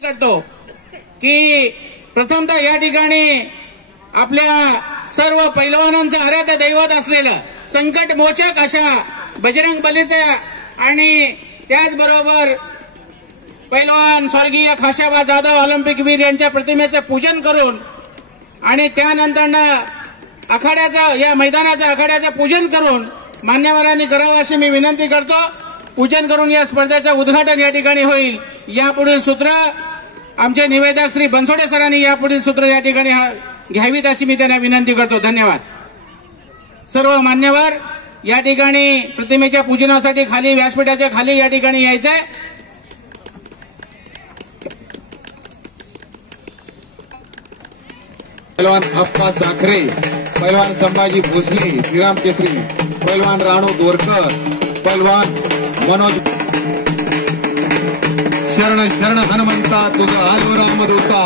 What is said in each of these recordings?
करतो की प्रथमतः या ठिकाणी आपल्या सर्व पैलवानांचं आराध्य दैवत असलेलं संकट मोचक अशा बजरंग बलीचं आणि त्याचबरोबर पैलवान स्वर्गीय खाशाबा जाधव ऑलिम्पिक वीर यांच्या प्रतिमेचं पूजन करून आणि त्यानंतर आखाड्याचं या मैदानाचं आखाड्याचं पूजन करून मान्यवरांनी करावं अशी मी विनंती करतो। पूजन करून या स्पर्धेचं उद्घाटन या ठिकाणी होईल। यापुढील सूत्र आमचे निवेदक श्री बनसोडे सरांनी यापुढील सूत्र या ठिकाणी घ्यावीत अशी मी त्यांना विनंती करतो। धन्यवाद। सर्व मान्यवर या ठिकाणी प्रतिमेच्या पूजनासाठी खाली व्यासपीठाच्या खाली या ठिकाणी यायचंय। पैलवान अप्पा साखरे, पैलवान संभाजी भोसले, श्रीराम केसरी, पैलवान राणू दोरकर, पैलवान मनोज शरण शरण हनुमंता तुझं आलो रामदूता,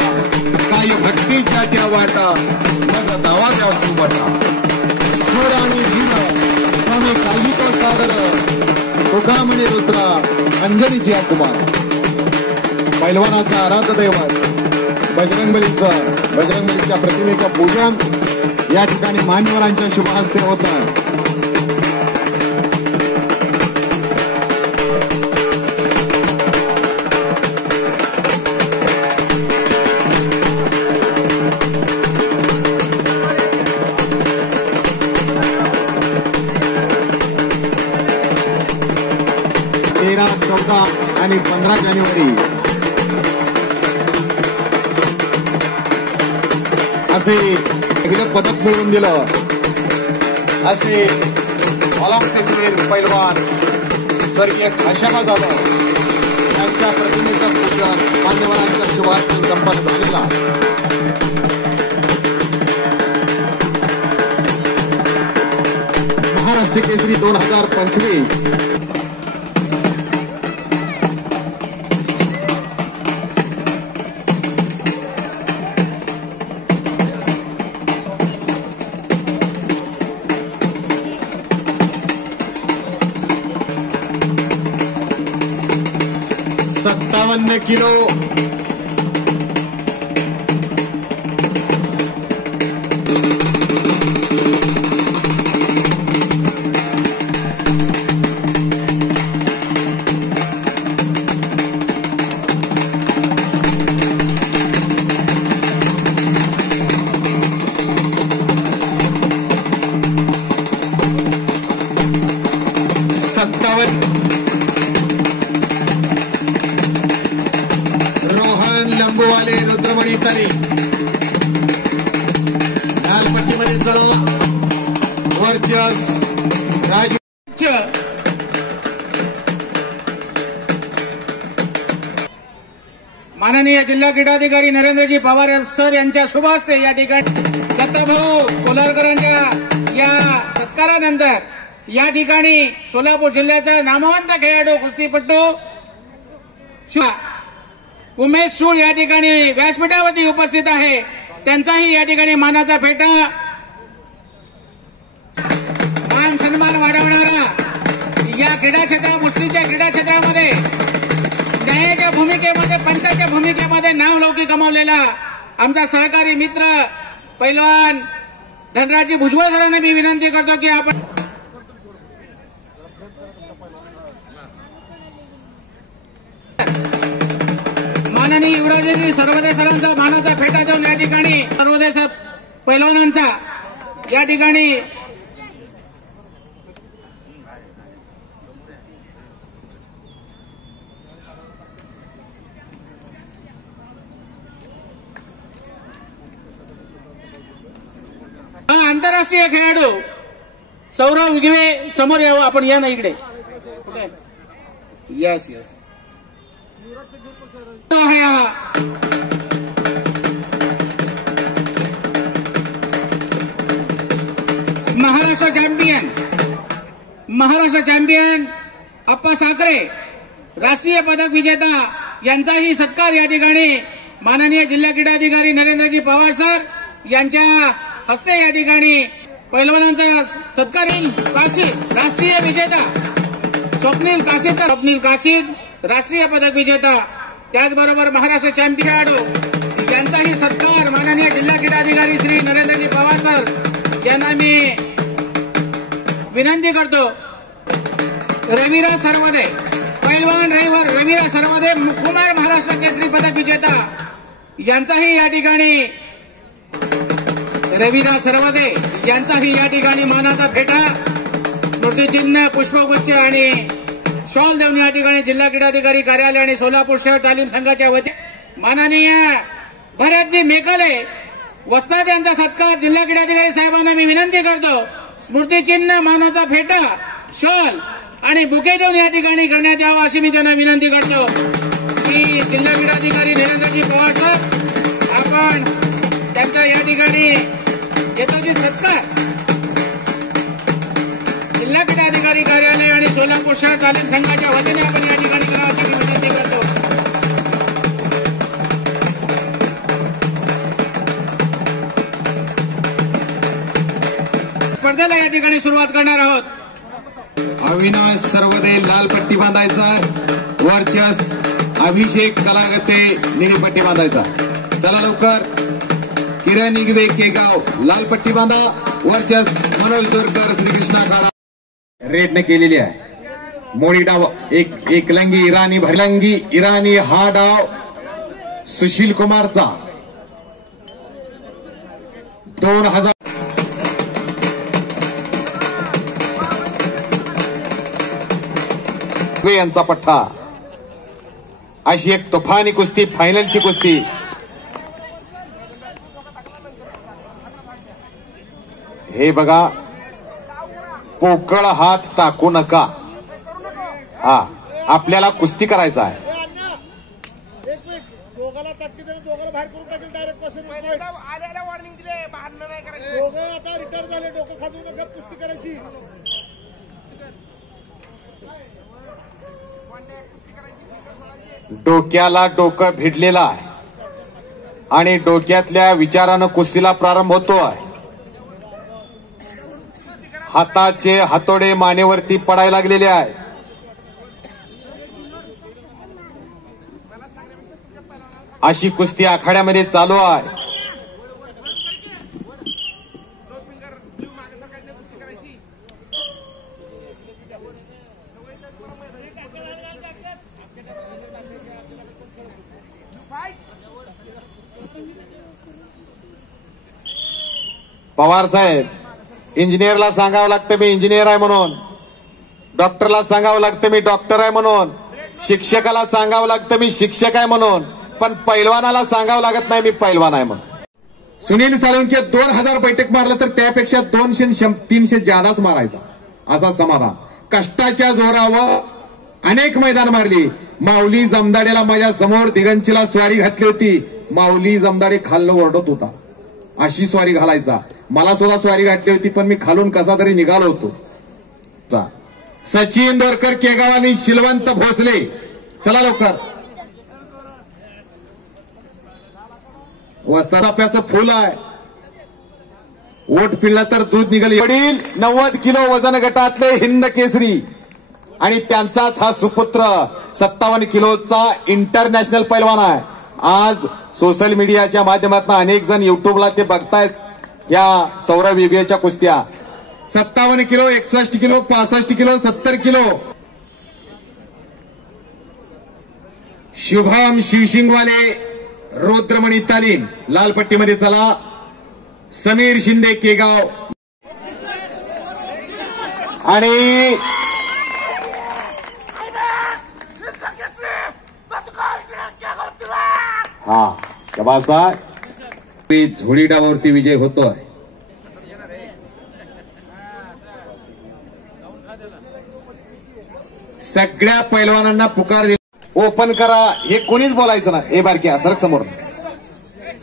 काही भक्तीच्या त्या वाटा मग दावा द्या सुबटा, शूर आणि धीर स्वामी काही तो सादर, तुका म्हणे रुद्रा अंजनीची कुमार। पैलवानाचा आराध्य दैवत बजरंगबलीच्या प्रतिमेचं पूजन या ठिकाणी मान्यवरांच्या शुभ हस्ते होत आहे। तेरा, 14 आणि 15 जानेवारी असे पदक मिळवून दिलं असे ऑलिम्पिक वीर पैलवान स्वर्गीय खाशाबा जाधव यांच्या प्रतिमेचं पूजन मान्यवरांच्या शुभारंभ संपन्न झालेला। महाराष्ट्र केसरी 2025 57 किलो लंबूवाले रुद्रमणी तरी लालपट्टीमध्ये चला वर्चस राजू माननीय जिल्हा क्रीडाधिकारी नरेंद्रजी पवार सर यांच्या शुभ हस्ते या ठिकाणी दत्ताभाऊ कोलारकरांच्या या सत्कारानंतर या ठिकाणी सोलापूर जिल्ह्याचा नामवंत खेळाडू कुस्तीपटू उमेश सूळ या ठिकाणी व्यासपीठावरती उपस्थित आहे। त्यांचाही या ठिकाणी मानाचा फेटा मान सन्मान वाढवणारा या क्रीडा क्षेत्रात कुस्तीच्या क्रीडा क्षेत्रामध्ये न्यायाच्या भूमिकेमध्ये पंचाच्या भूमिकेमध्ये नावलौकिक कमावलेला आमचा सहकारी मित्र पैलवान धनराजी भुजबळ सरांना मी विनंती करतो की आपण माननीय युवराजजी सर्वोदय सरांचा मानाचा फेटा देऊन या ठिकाणी सर्वोदय पैलवानांचा या ठिकाणी आंतरराष्ट्रीय खेळाडू सौरव उगवे समोर यावं। आपण या ना इकडे यस यस महाराष्ट्र चॅम्पियन अप्पा साखरे राष्ट्रीय पदक विजेता यांचाही सत्कार या ठिकाणी माननीय जिल्हा क्रीडाधिकारी नरेंद्रजी पवार सर यांच्या हस्ते या ठिकाणी पैलवानांचा सत्कार येईल। काशीद राष्ट्रीय विजेता स्वप्नील काशीद राष्ट्रीय पदक विजेता त्याचबरोबर महाराष्ट्र चॅम्पियन खेळाडू यांचाही सत्कार माननीय जिल्हा क्रीडाधिकारी श्री नरेंद्रजी पवार सर यांना मी विनंती करतो. रविराज सरवदे पैलवान रविराज सरवदे कुमार महाराष्ट्र केसरी पदक विजेता यांचाही या ठिकाणी रविराज सरवदे यांचाही या ठिकाणी मानाचा फेटा स्मृतिचिन्ह पुष्पगुच्छ आणि शॉल देऊन या ठिकाणी जिल्हा क्रीडाधिकारी कार्यालय आणि सोलापूर शहर तालीम संघाच्या वतीने माननीय भरतजी मेकले वस्ताद यांचा सत्कार जिल्हा क्रीडाधिकारी साहेबांना मी विनंती करतो. स्मृतिचिन्ह मानाचा फेटा शॉल आणि बुके देऊन या ठिकाणी करण्यात यावं अशी मी त्यांना विनंती करतो की जिल्हा क्रीडाधिकारी नरेंद्रजी पवार सर आपण त्यांचा या ठिकाणी यथोचित सत्कार जिल्हा क्रीडाधिकारी कार्यालय आणि सोलापूर शहर तालीम संघाच्या वतीने आपण या ठिकाणी करावं अशी मी विनंती करतो. स्पर्धेला या ठिकाणी सुरुवात करणार आहोत. अविनाश सरवदे लाल पट्टी बांधायचा, वरचस अभिषेक कलागते निळी पट्टी बांधायचा. चला लवकर. किरण निगवे केगाव लाल पट्टी बांधा, वरचस मनोज दोरकर श्रीकृष्णा आखाडा रेडने केलेली आहे. मोडी डाव एक लंगी इराणी भरलंगी इराणी हा डाव सुशील कुमारचा 2000 यांचा पठ्ठा. अशी एक तुफानी कुस्ती, फायनलची कुस्ती. हे बघा, पोकळ हात टाकू नका. हा, आपल्याला कुस्ती करायचा आहे. दोघाला बाहेर करून टाकेल डायरेक्ट आल्याला वॉर्निंग दिले, भांडण नाही करायचं. दोघं आता रिटायर झाले, डोकं खाजू नका, कुस्ती करायची. डोक्याला डोकं भिडलेलं आहे आणि डोक्यातल्या विचारानं कुस्तीला प्रारंभ होतोय. हाताचे हातोडे मानेवरती पडायला लागलेले आहे. अशी कुस्ती आखाड्यामध्ये चालू आहे. पवार साहेब, इंजिनियरला सांगावं लागतं मी इंजिनियर आहे म्हणून, डॉक्टरला सांगावं लागतं मी डॉक्टर आहे म्हणून, शिक्षकाला सांगावं लागतं मी शिक्षक आहे म्हणून, पण पैलवानाला सांगावं लागत नाही मी पैलवान आहे म्हणून. सुनील साळुंके 2000 बैठक मारलं तर त्यापेक्षा 200-300 जादाच मारायचा असा समाधान. कष्टाच्या जोरावर अनेक मैदान मारली. माऊली जमदाड्याला माझ्या समोर दिगंचीला स्वारी घातली होती. माऊली जमदाडे खालनं ओरडत होता, अशी स्वारी घालायचा. मला सुद्धा स्वारी घातली होती, पण मी खालून कसा तरी निघालो होतो. सचिन दोरकर केगाव आणि शिलवंत भोसले, चला लवकर. वस्ताप्याचं फुल आहे. ओट पिळला तर दूध निघाल. वडील 90 किलो वजन गटातले हिंद केसरी आणि त्यांचाच हा सुपुत्र 57 किलोचा इंटरनॅशनल पैलवान आहे. आज सोशल मीडियाच्या माध्यमातून अनेक जण युट्यूबला ते बघतायत या सौरभ विवेच्या कुस्त्या. 57 kilo, 61 kilo, 65 kilo, 70 kilo. Shubham Shivshingwale Rudramani तालीम लाल पट्टीमध्ये चला. समीर शिंदे केगाव आणि हा शबासा झोळी डावावरती विजय होतोय. सगळ्या पैलवानांना पुकार दिला. ओपन करा हे कोणीच बोलायचं ना. हे बारक्या सरक समोर,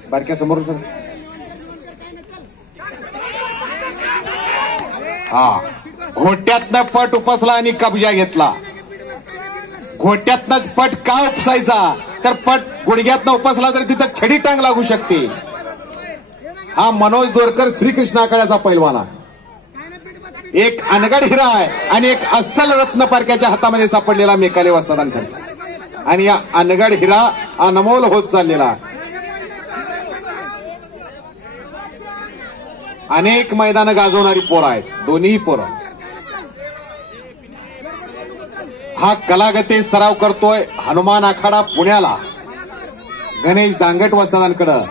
बारक्या समोर सर. हा, घोट्यातनं पट उपसला आणि कब्जा घेतला. घोट्यातनंच पट का उपसायचा, तर पट गुडघ्यातनं उपसला तर तिथं छडी टांग लागू शकते. हा मनोज दोरकर श्रीकृष्ण आखाड्याचा पैलवान आहे. एक अनगड हिरा आहे आणि एक अस्सल रत्न पारख्याच्या हातामध्ये सापडलेला मेकाले वस्तादांसाठी. आणि या अनगड हिरा अनमोल होत चाललेला. अनेक मैदानं गाजवणारी पोरं आहेत दोन्ही पोरं. हा कलागती सराव करतोय हनुमान आखाडा पुण्याला गणेश दांगट वस्तादांकडं.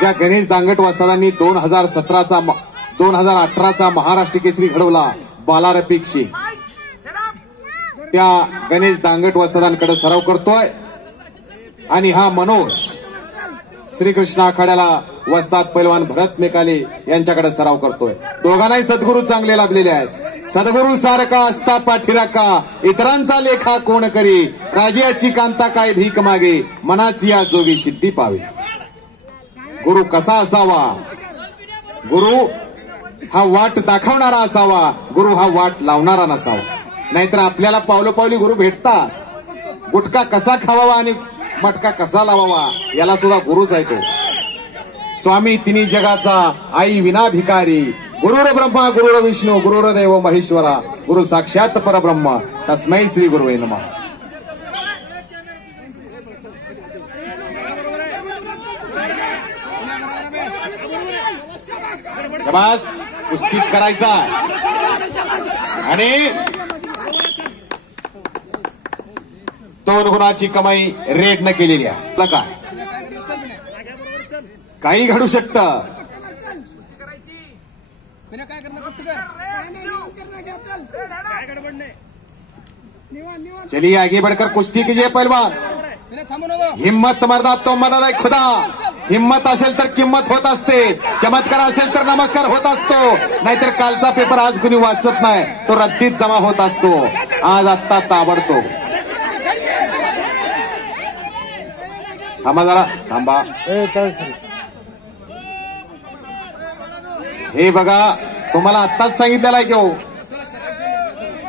ज्या गणेश दांगट वस्तादांनी 2018चा महाराष्ट्र केसरी घडवला बाला रफिक शेख, त्या गणेश दांगट वस्तादांकडे सराव करतोय. आणि हा मनोज श्रीकृष्ण आखाड्याला वस्ताद पैलवान भरत मेकाले यांच्याकडे सराव करतोय. दोघांनाही सद्गुरू चांगले लाभलेले आहेत. सद्गुरू सारखा असता पाठीराका इतरांचा लेखा कोण करी, राजाची कांता काय भीक मागे मनाची या जोगी सिद्धी पावे. गुरु कसा असावा? गुरु हा वाट दाखवणारा असावा, गुरु हा वाट लावणारा नसावा. नाहीतर आपल्याला पावलं पावली गुरु भेटतात. गुटखा कसा खावावा आणि मटका कसा लावावा याला सुद्धा गुरुच आहे तो. स्वामी तिन्ही जगाचा आई विना भिकारी, गुरुर ब्रह्मा गुरुर विष्णू गुरुर देव महेश्वरा, गुरु साक्षात परब्रह्म तस्मै श्री गुरुवे नमः. शाबास, कुस्तीच करायचा आणि 2 गुणाची कमाई रेडनं केलेली आहे. काय काही घडू शकतं. चलिए आगे बढ़कर कुस्ती कीजिए पहलवान. हिम्मत मर्दा तो मदद आहे खुदा. हिम्मत असेल तर किंमत होत असते, चमत्कार असेल तर नमस्कार होत असतो. नाहीतर कालचा पेपर आज कुणी वाचत नाही, तो रद्दीत जमा होत असतो. आज आत्ता ताबडतोब. थांबा जरा थांबा. हे बघा तुम्हाला आत्ताच सांगितलेलं आहे की हो,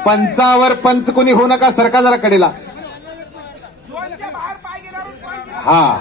पंचावर पंच कोणी होऊ नका, सरका जरा कडेला. हा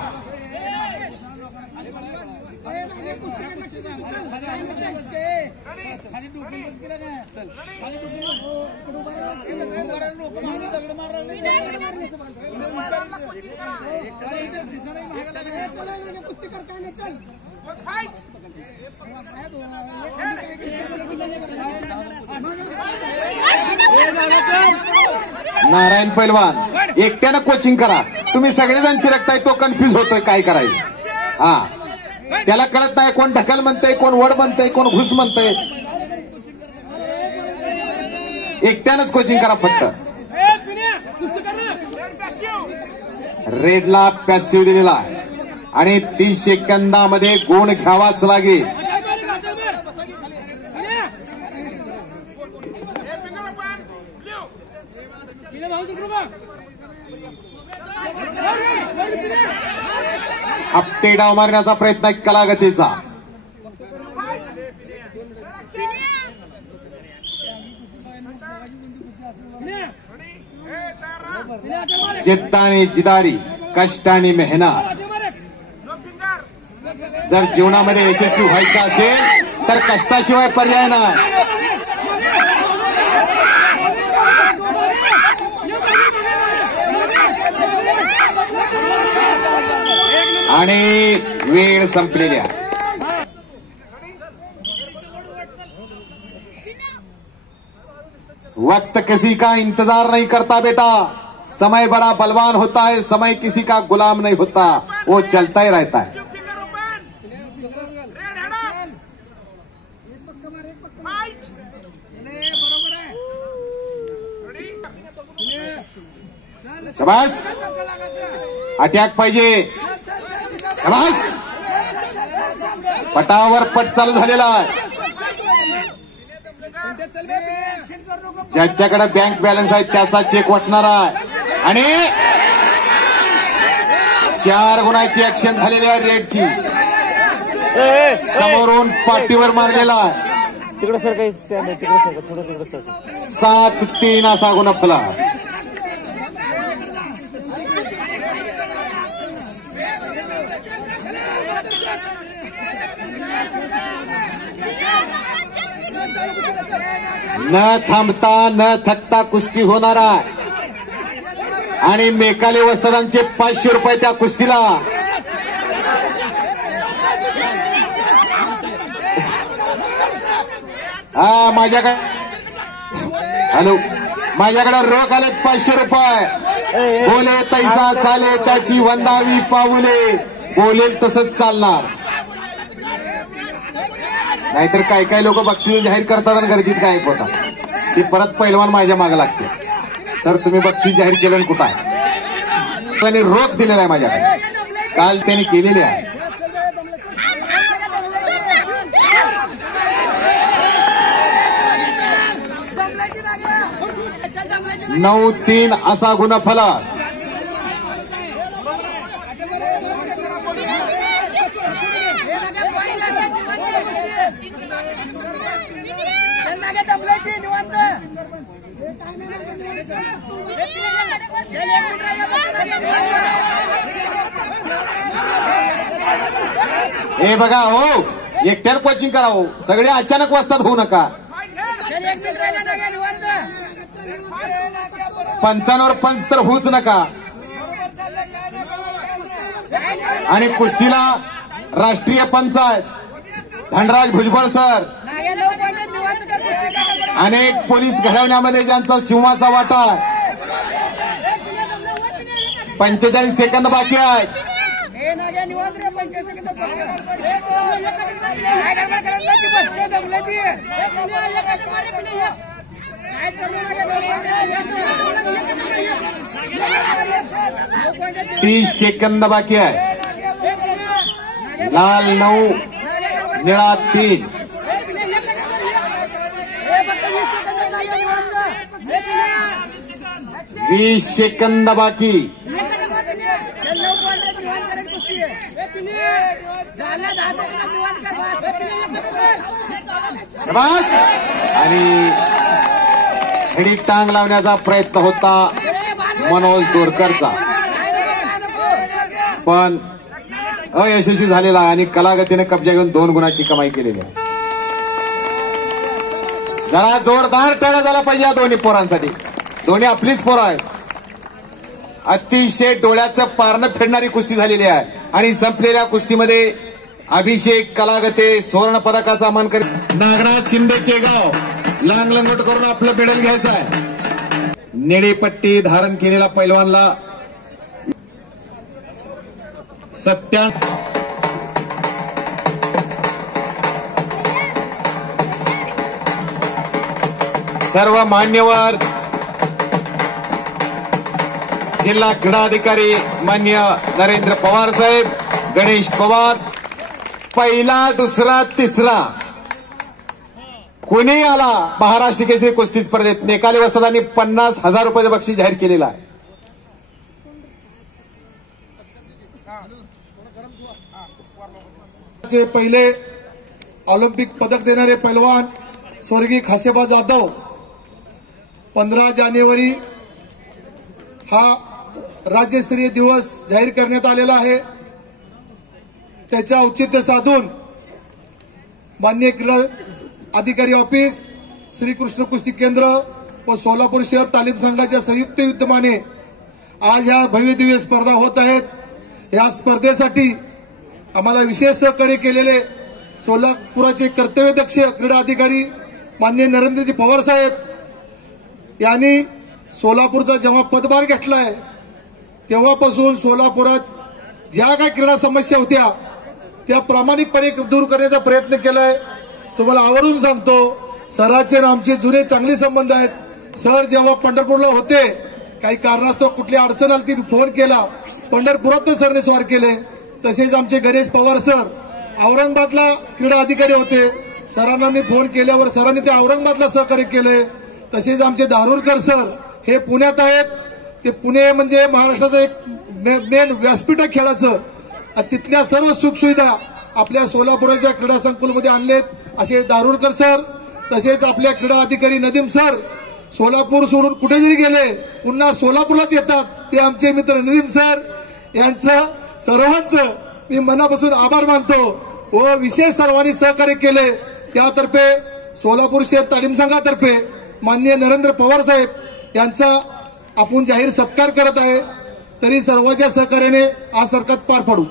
नारायण पैलवान एकट्यानं कोचिंग करा. तुम्ही सगळेजण चिरकताय, तो कन्फ्युज होतोय काय करायचं. हा त्याला कळत नाही कोण ढकल म्हणतंय, कोण वड म्हणतंय, कोण घुस म्हणतंय. एकट्यानंच कोचिंग करा फक्त. रेडला पॅसिव्ह दिलेला आहे आणि 30 सेकंदामध्ये गुण घ्यावाच लागेल. हप्ते डाव मारण्याचा प्रयत्न आहे कलागतीचा. जिद्दानी जिदारी, कष्टानी मेहनत. जर जीवनामध्ये यशस्वी व्हायचं असेल तर कष्टाशिवाय पर्याय नाही. आणि वेळ संपलेली आहे. वक्त किसी का इंतजार नहीं करता बेटा, समय बड़ा बलवान होता है, समय किसी का गुलाम नहीं होता, वो चलता ही रहता है. शाबास, अटॅक पाहिजे. शाबास, पटावर पट चालू झालेला आहे. ज्याच्याकडे बँक बॅलन्स आहे त्याचा चेक वाटणार आहे आणि 4 गुणाची ऍक्शन झालेली आहे रेडची. समोरून पाठीवर मारलेला आहे. तिकडे सर काही स्टँड आहे, तिकडे सर थोडं तिकडे सर. 7-3 असा गुण फला. न थांबता न थकता कुस्ती होणार आहे. आणि मेकाले वस्तादांचे 500 रुपये त्या कुस्तीला. हा माझ्याकडे हॅलो माझ्याकडे रोख आलेत 500 रुपये. बोले तैसा चाले त्याची वंदावी पाऊले. बोलेल तसंच चालणार. नाहीतर काही काही लोक बक्षीस जाहीर करतात आणि गर्दीत गायब होतात. ती परत पैलवान माझ्या मागे लागते. सर तुम्ही बक्षीस जाहीर केलं कुठं आहे? त्यांनी रोख दिलेला आहे माझ्याकडे. काल त्यांनी केलेली आहे. 9-3 असा गुणफलक. हे बघा हो एकट्यानं कोचिंग करा हो. सगळे अचानक वाजतात होऊ नका. 55 पंच तर होऊच नका. आणि कुस्तीला राष्ट्रीय पंच आहेत धनराज भुजबळ सर. अनेक पोलीस घडवण्यामध्ये ज्यांचा सिंहाचा वाटा आहे. 45 सेकंद बाकी आहेत. तीस सेकंद बाकी आहे. लाल 9 निळा 3. 20 सेकंद बाकी. बस. आणि छडी टांग लावण्याचा प्रयत्न होता मनोज दोरकरचा पण अयशस्वी झालेला आणि कलागतीने कब्जा घेऊन 2 गुणाची कमाई केलेली आहे. जरा जोरदार टाळ्या झाला पाहिजे या दोन्ही पोरांसाठी. दोन्ही आपलीच पोरं आहेत. अतिशय डोळ्याचं पारणं फेडणारी कुस्ती झालेली आहे. आणि संपलेल्या कुस्तीमध्ये अभिषेक कलागते सुवर्ण पदकाचा मानकरी. नागराज शिंदे केगाव लांग लंगोट करून आपलं मेडल घ्यायचं आहे. निळी पट्टी धारण केलेला पैलवानला 97. सर्व मान्यवर जिल्हा क्रीडा अधिकारी मान्य नरेंद्र पवार साहेब, गणेश पवार, पहिला दुसरा तिसरा कोणी आला महाराष्ट्र केसरी कुस्ती स्पर्धेत मेकाले वस्तादांनी 50,000 रुपयाचं बक्षीस जाहीर केलेलं आहे. पहिले ऑलिम्पिक पदक देणारे पैलवान स्वर्गीय खासेबा जाधव 15 जानेवारी हा राज्यस्तरीय दिवस जाहीर करण्यात आलेला आहे. त्याचे औचित्य साधून माननीय क्रीडा अधिकारी ऑफिस, श्रीकृष्ण कुस्ती केंद्र व सोलापूर शहर तालीम संघाच्या संयुक्त विद्यमाने आज ह्या भव्यदिव्य स्पर्धा होत आहेत. या स्पर्धेसाठी आम्हाला विशेष सहकार्य केलेले सोलापुराचे कर्तव्यदक्ष क्रीडा अधिकारी माननीय नरेंद्रजी पवार साहेब यांनी सोलापूरचा जेव्हा पदभार घेतलाय तेव्हापासून सोलापुरात ज्या काही क्रीडा समस्या होत्या त्या प्रामाणिकपणे दूर करण्याचा प्रयत्न केलाय. तुम्हाला आवर्जून सांगतो सराचे आणि आमचे जुने चांगले संबंध आहेत. सर जेव्हा पंढरपूरला होते काही कारणास्तव कुठली अडचण आली ती फोन केला, पंढरपुरात सरने स्वार केले. तसेच आमचे गणेश पवार सर औरंगाबादला क्रीडा अधिकारी होते. सरांना मी फोन केल्यावर सरांनी ते औरंगाबादला सहकार्य केले. तसेच आमचे दारुरकर सर हे पुण्यात आहेत. ते पुणे म्हणजे महाराष्ट्राचं एक मेन व्यासपीठ आहे खेळाचं. तिथल्या सर्व सुखसुविधा आपल्या सोलापुराच्या क्रीडा संकुलमध्ये आणलेत असे दारुरकर सर. तसेच आपल्या क्रीडा अधिकारी नदीम सर सोलापूर सोडून कुठे जरी गेले पुन्हा सोलापूरलाच येतात. ते आमचे मित्र नदीम सर यांचं सर्वांचं मी मनापासून आभार मानतो व विशेष सर्वांनी सहकार्य केले. त्यातर्फे सोलापूर शहर तालीम संघातर्फे माननीय नरेंद्र पवार साहेब यांचा आपण जाहीर सत्कार करत आहे, तरी सर्वांच्या सहकार्याने आज सरकत पार पडू.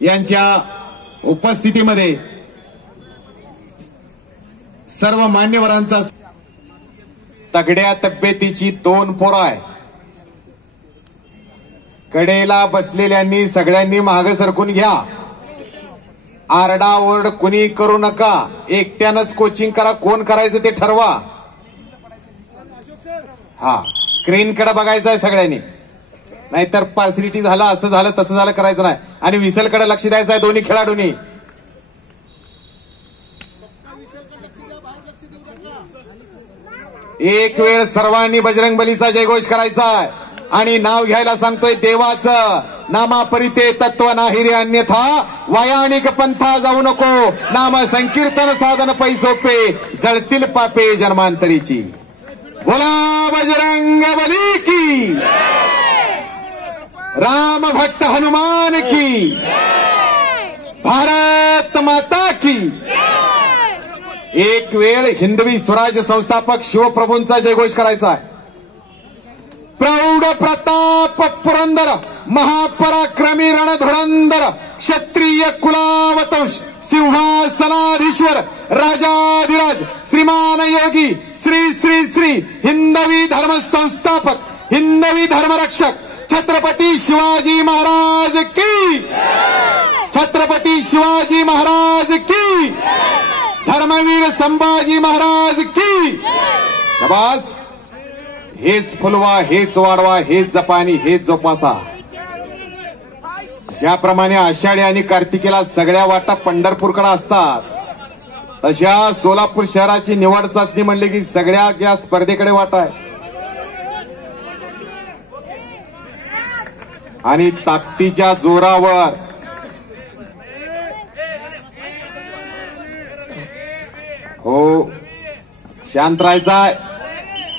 यांच्या उपस्थितीमध्ये सर्व मान्यवरांचा तगड्या तब्येतीची 2 पोरं आहे. कडेला बसलेल्यांनी सगळ्यांनी मागे सरकून घ्या. आरडाओरड कुणी करू नका. एकट्यानंच कोचिंग करा. कोण करायचं ते ठरवा. हा, स्क्रीनकडे बघायचं आहे सगळ्यांनी, नाहीतर पार्सिलिटी झालं, असं झालं, तसं झालं करायचं नाही. आणि विसलकडे लक्ष द्यायचं आहे दोन्ही खेळाडूंनी. एक वेळ सर्वांनी बजरंगबलीचा जयघोष करायचा आहे आणि नाव घ्यायला सांगतोय देवाचं. नामा परिते तत्व नाही रे अन्यथा, वयानिक पंथा जाऊ नको. नाम संकीर्तन साधन पैसोपे, जळतील पापे जन्मांतरीची. बोला बजरंग बली की, राम भक्त हनुमान की, भारत माता की. एक वेळ हिंदवी स्वराज संस्थापक शिवप्रभूंचा जयघोष करायचा आहे. प्रौढ प्रताप पुरंदर, महापराक्रमी रणधुरंदर, क्षत्रिय कुलावतंश, सिंहासनाधीश्वर, राजाधिराज, श्रीमान योगी, श्री श्री श्री हिंदवी धर्म संस्थापक, हिंदवी धर्मरक्षक छत्रपती शिवाजी महाराज की, छत्रपती शिवाजी महाराज की, धर्मवीर संभाजी महाराज की. शाबास. हेच फुलवा, हेच वाढवा, हेच जपा आणि हेच जोपासा. ज्याप्रमाणे आषाढी आणि कार्तिकेला सगळ्या वाटा पंढरपूरकडे असतात, तशा सोलापूर शहराची निवड चाचणी म्हणली की सगळ्या या स्पर्धेकडे वाटा आहे. आणि ताकदीच्या जोरावर हो शांत राहायचाय.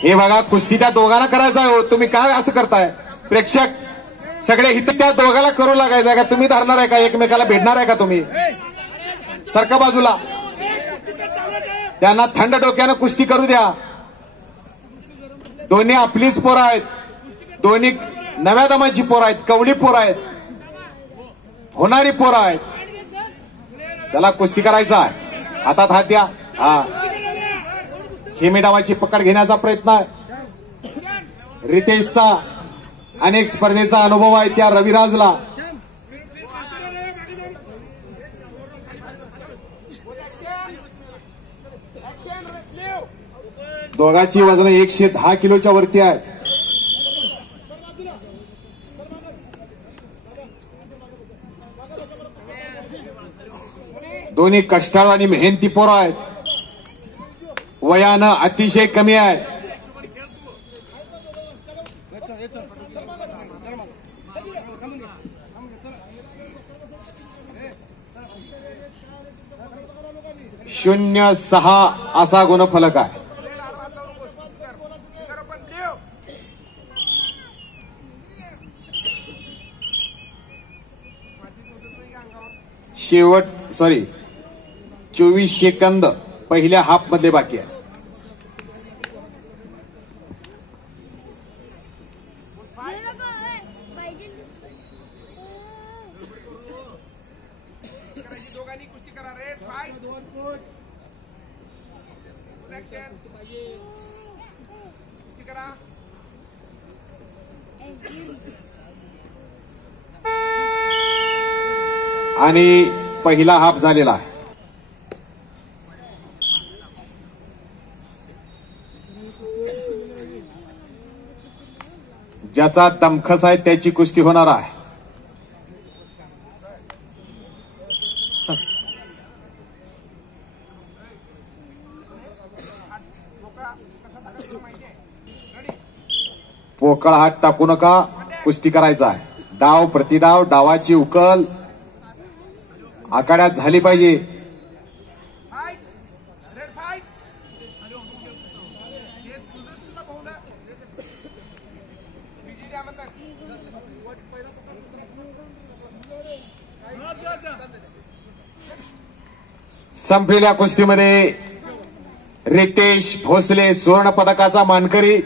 हे बघा, कुस्ती त्या दोघांना करायचा आहे. हो, तुम्ही काय असं करताय? प्रेक्षक सगळे इथे त्या दोघांना करू लागायचंय का? तुम्ही धरणार आहे का? एकमेकाला भेटणार आहे का तुम्ही? सरका बाजूला. त्यांना थंड डोक्यानं कुस्ती करू द्या. दोन्ही आपलीच पोरं आहेत. दोन्ही नव्या दमाची पोरं आहेत, कवडी पोरं आहेत, होणारी पोरं आहेत. चला कुस्ती करायचा आहे. हातात हात द्या. हा, खेमी डावाची पकड घेण्याचा प्रयत्न आहे. रितेशचा अनेक स्पर्धेचा अनुभव आहे त्या रविराजला. दोघांची वजन 110 किलोच्या वरती आहे. दोन्ही कष्टाळू आणि मेहनती पोरं आहेत. वयानं अतिशय कमी आहे. .06 असा गुणफलक आहे. शेवट 24 सेकंद पहिल्या हाफ मध्ये बाकी आहे. आणि पहिला हाफ झालेला आहे. ज्याचा दमखस आहे त्याची कुस्ती होणार आहे. पोकळ हात टाकू नका. कुस्ती करायचा आहे. डाव प्रतिडाव, डावाची उकल आखाड्यात झाली पाहिजे. संपलेल्या कुस्तीमध्ये रितेश भोसले सुवर्ण पदकाचा मानकरी.